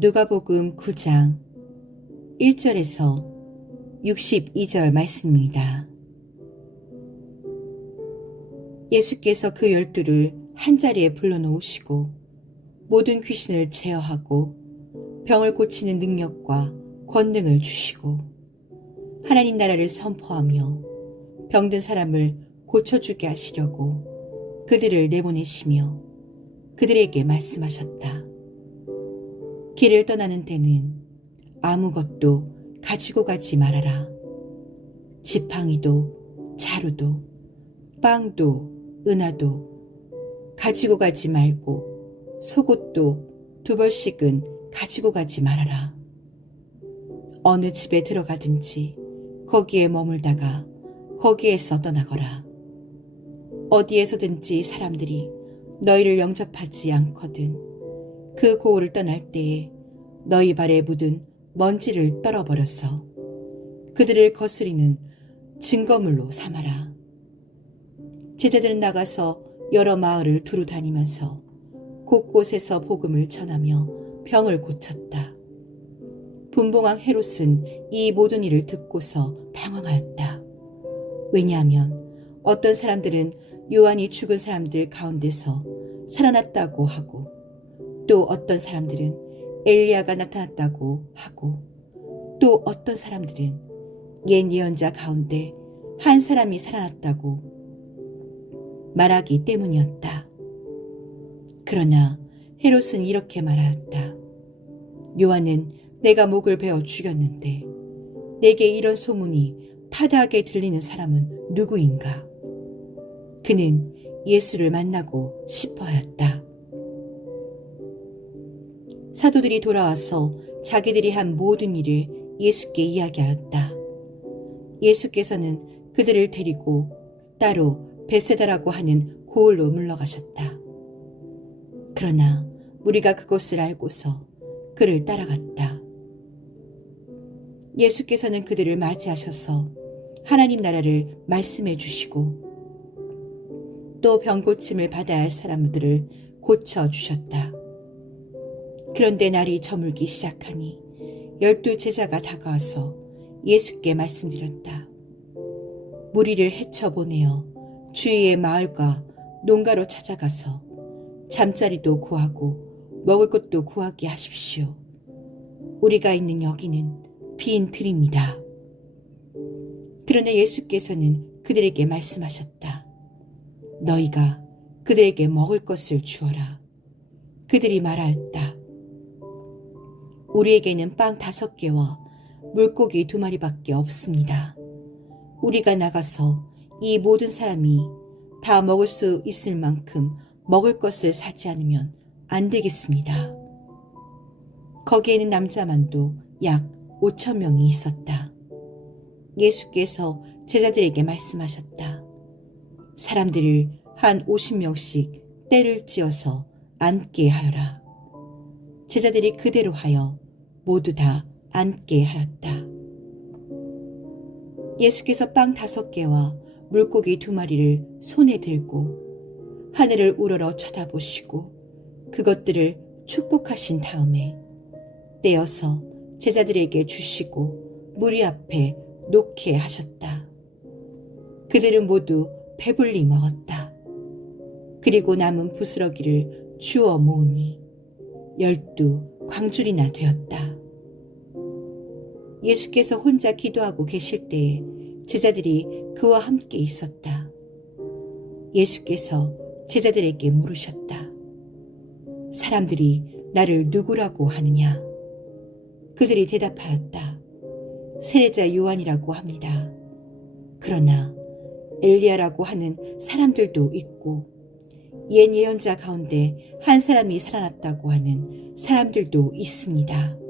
누가복음 9장 1절에서 62절 말씀입니다. 예수께서 그 열두를 한자리에 불러놓으시고 모든 귀신을 제어하고 병을 고치는 능력과 권능을 주시고 하나님 나라를 선포하며 병든 사람을 고쳐주게 하시려고 그들을 내보내시며 그들에게 말씀하셨다. 길을 떠나는 때는 아무것도 가지고 가지 말아라. 지팡이도 자루도 빵도 은하도 가지고 가지 말고 속옷도 두 벌씩은 가지고 가지 말아라. 어느 집에 들어가든지 거기에 머물다가 거기에서 떠나거라. 어디에서든지 사람들이 너희를 영접하지 않거든 그 고을을 떠날 때에 너희 발에 묻은 먼지를 떨어버려서 그들을 거스리는 증거물로 삼아라. 제자들은 나가서 여러 마을을 두루 다니면서 곳곳에서 복음을 전하며 병을 고쳤다. 분봉왕 헤롯은 이 모든 일을 듣고서 당황하였다. 왜냐하면 어떤 사람들은 요한이 죽은 사람들 가운데서 살아났다고 하고 또 어떤 사람들은 엘리야가 나타났다고 하고 또 어떤 사람들은 옛 예언자 가운데 한 사람이 살아났다고 말하기 때문이었다. 그러나 헤롯은 이렇게 말하였다. 요한은 내가 목을 베어 죽였는데 내게 이런 소문이 파다하게 들리는 사람은 누구인가? 그는 예수를 만나고 싶어 하였다. 사도들이 돌아와서 자기들이 한 모든 일을 예수께 이야기하였다. 예수께서는 그들을 데리고 따로 베세다라고 하는 고을로 물러가셨다. 그러나 우리가 그것을 알고서 그를 따라갔다. 예수께서는 그들을 맞이하셔서 하나님 나라를 말씀해 주시고 또 병고침을 받아야 할 사람들을 고쳐 주셨다. 그런데 날이 저물기 시작하니 열두 제자가 다가와서 예수께 말씀드렸다. 무리를 헤쳐보내어 주위의 마을과 농가로 찾아가서 잠자리도 구하고 먹을 것도 구하게 하십시오. 우리가 있는 여기는 빈 들입니다. 그러나 예수께서는 그들에게 말씀하셨다. 너희가 그들에게 먹을 것을 주어라. 그들이 말하였다. 우리에게는 빵 다섯 개와 물고기 두 마리밖에 없습니다. 우리가 나가서 이 모든 사람이 다 먹을 수 있을 만큼 먹을 것을 사지 않으면 안 되겠습니다. 거기에는 남자만도 약 5천 명이 있었다. 예수께서 제자들에게 말씀하셨다. 사람들을 한 50명씩 때를 지어서 앉게 하여라. 제자들이 그대로 하여 모두 다 앉게 하였다. 예수께서 빵 다섯 개와 물고기 두 마리를 손에 들고 하늘을 우러러 쳐다보시고 그것들을 축복하신 다음에 떼어서 제자들에게 주시고 무리 앞에 놓게 하셨다. 그들은 모두 배불리 먹었다. 그리고 남은 부스러기를 주워 모으니 열두 광줄이나 되었다. 예수께서 혼자 기도하고 계실 때에 제자들이 그와 함께 있었다. 예수께서 제자들에게 물으셨다. 사람들이 나를 누구라고 하느냐? 그들이 대답하였다. 세례자 요한이라고 합니다. 그러나 엘리야라고 하는 사람들도 있고 옛 예언자 가운데 한 사람이 살아났다고 하는 사람들도 있습니다.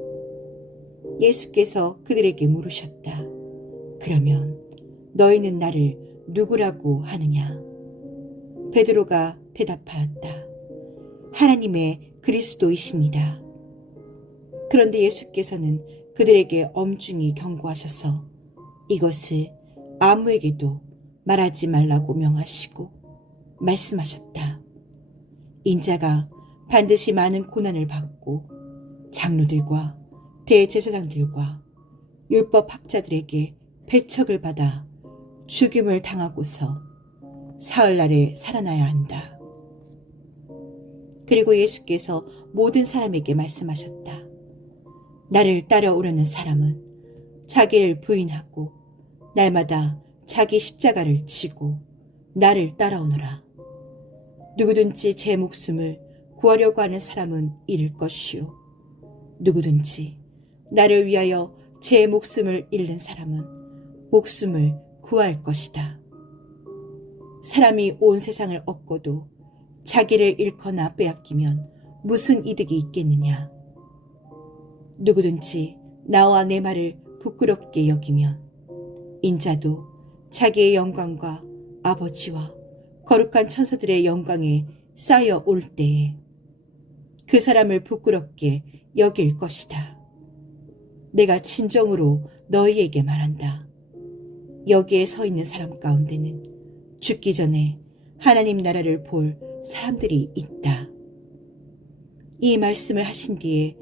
예수께서 그들에게 물으셨다. 그러면 너희는 나를 누구라고 하느냐? 베드로가 대답하였다. 하나님의 그리스도이십니다. 그런데 예수께서는 그들에게 엄중히 경고하셔서 이것을 아무에게도 말하지 말라고 명하시고 말씀하셨다. 인자가 반드시 많은 고난을 받고 장로들과 대제사장들과 율법 학자들에게 배척을 받아 죽임을 당하고서 사흘날에 살아나야 한다. 그리고 예수께서 모든 사람에게 말씀하셨다. 나를 따라오려는 사람은 자기를 부인하고 날마다 자기 십자가를 지고 나를 따라오너라. 누구든지 제 목숨을 구하려고 하는 사람은 잃을 것이요. 누구든지 나를 위하여 제 목숨을 잃는 사람은 목숨을 구할 것이다. 사람이 온 세상을 얻고도 자기를 잃거나 빼앗기면 무슨 이득이 있겠느냐? 누구든지 나와 내 말을 부끄럽게 여기면 인자도 자기의 영광과 아버지와 거룩한 천사들의 영광에 쌓여 올 때에 그 사람을 부끄럽게 여길 것이다. 내가 진정으로 너희에게 말한다. 여기에 서 있는 사람 가운데는 죽기 전에 하나님 나라를 볼 사람들이 있다. 이 말씀을 하신 뒤에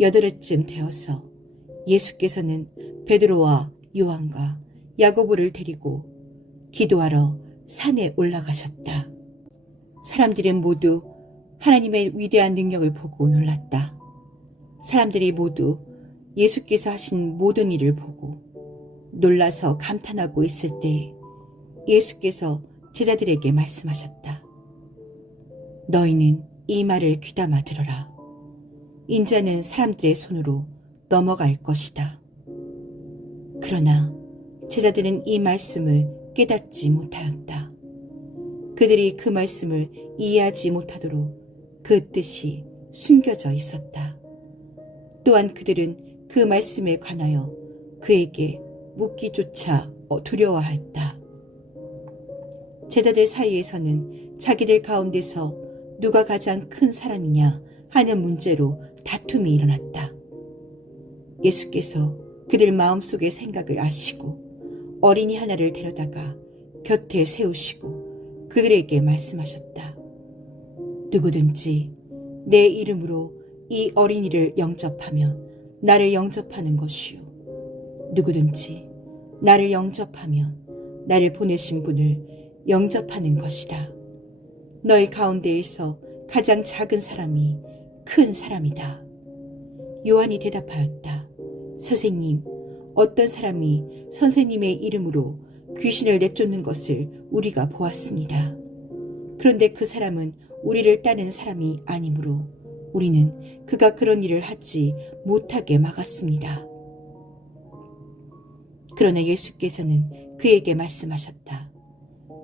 여덟해쯤 되어서 예수께서는 베드로와 요한과 야고보를 데리고 기도하러 산에 올라가셨다. 사람들은 모두 하나님의 위대한 능력을 보고 놀랐다. 사람들이 모두 예수께서 하신 모든 일을 보고 놀라서 감탄하고 있을 때 예수께서 제자들에게 말씀하셨다. 너희는 이 말을 귀담아 들어라. 인자는 사람들의 손으로 넘어갈 것이다. 그러나 제자들은 이 말씀을 깨닫지 못하였다. 그들이 그 말씀을 이해하지 못하도록 그 뜻이 숨겨져 있었다. 또한 그들은 그 말씀에 관하여 그에게 묻기조차 두려워하였다. 제자들 사이에서는 자기들 가운데서 누가 가장 큰 사람이냐 하는 문제로 다툼이 일어났다. 예수께서 그들 마음속의 생각을 아시고 어린이 하나를 데려다가 곁에 세우시고 그들에게 말씀하셨다. 누구든지 내 이름으로 이 어린이를 영접하면 나를 영접하는 것이요. 누구든지 나를 영접하면 나를 보내신 분을 영접하는 것이다. 너희 가운데에서 가장 작은 사람이 큰 사람이다. 요한이 대답하였다. 선생님, 어떤 사람이 선생님의 이름으로 귀신을 내쫓는 것을 우리가 보았습니다. 그런데 그 사람은 우리를 따는 사람이 아니므로 우리는 그가 그런 일을 하지 못하게 막았습니다. 그러나 예수께서는 그에게 말씀하셨다.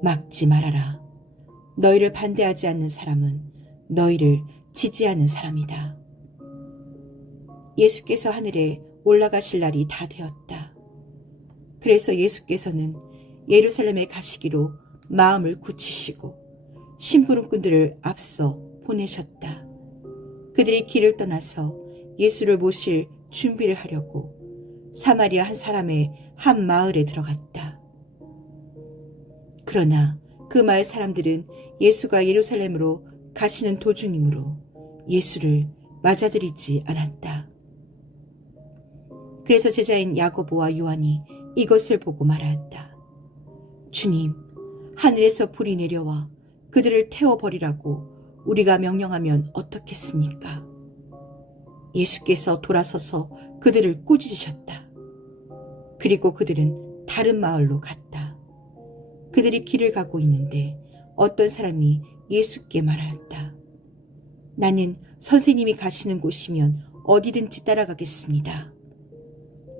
막지 말아라. 너희를 반대하지 않는 사람은 너희를 지지하는 사람이다. 예수께서 하늘에 올라가실 날이 다 되었다. 그래서 예수께서는 예루살렘에 가시기로 마음을 굳히시고 심부름꾼들을 앞서 보내셨다. 그들이 길을 떠나서 예수를 모실 준비를 하려고 사마리아 한 사람의 한 마을에 들어갔다. 그러나 그 마을 사람들은 예수가 예루살렘으로 가시는 도중이므로 예수를 맞아들이지 않았다. 그래서 제자인 야고보와 요한이 이것을 보고 말하였다. 주님, 하늘에서 불이 내려와 그들을 태워버리라고 우리가 명령하면 어떻겠습니까? 예수께서 돌아서서 그들을 꾸짖으셨다. 그리고 그들은 다른 마을로 갔다. 그들이 길을 가고 있는데 어떤 사람이 예수께 말하였다. 나는 선생님이 가시는 곳이면 어디든지 따라가겠습니다.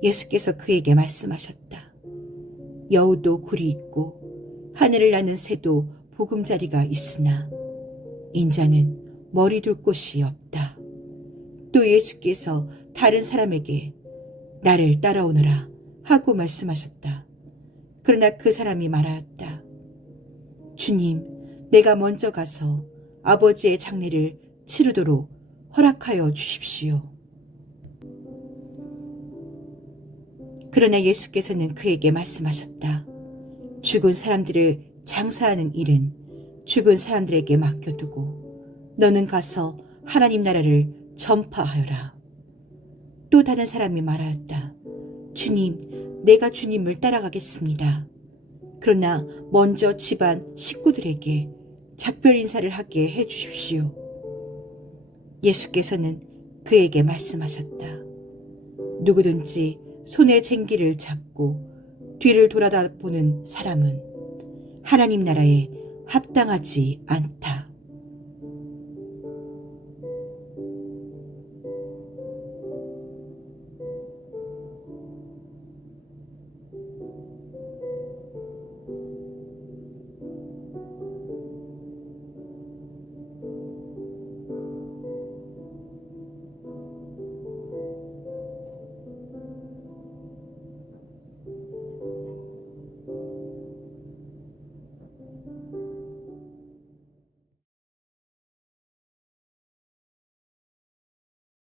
예수께서 그에게 말씀하셨다. 여우도 굴이 있고 하늘을 나는 새도 보금자리가 있으나 인자는 머리 둘 곳이 없다. 또 예수께서 다른 사람에게 나를 따라오너라 하고 말씀하셨다. 그러나 그 사람이 말하였다. 주님, 내가 먼저 가서 아버지의 장례를 치르도록 허락하여 주십시오. 그러나 예수께서는 그에게 말씀하셨다. 죽은 사람들을 장사하는 일은 죽은 사람들에게 맡겨두고 너는 가서 하나님 나라를 전파하여라. 또 다른 사람이 말하였다. 주님, 내가 주님을 따라가겠습니다. 그러나 먼저 집안 식구들에게 작별 인사를 하게 해 주십시오. 예수께서는 그에게 말씀하셨다. 누구든지 손에 쟁기를 잡고 뒤를 돌아다 보는 사람은 하나님 나라에 합당하지 않다.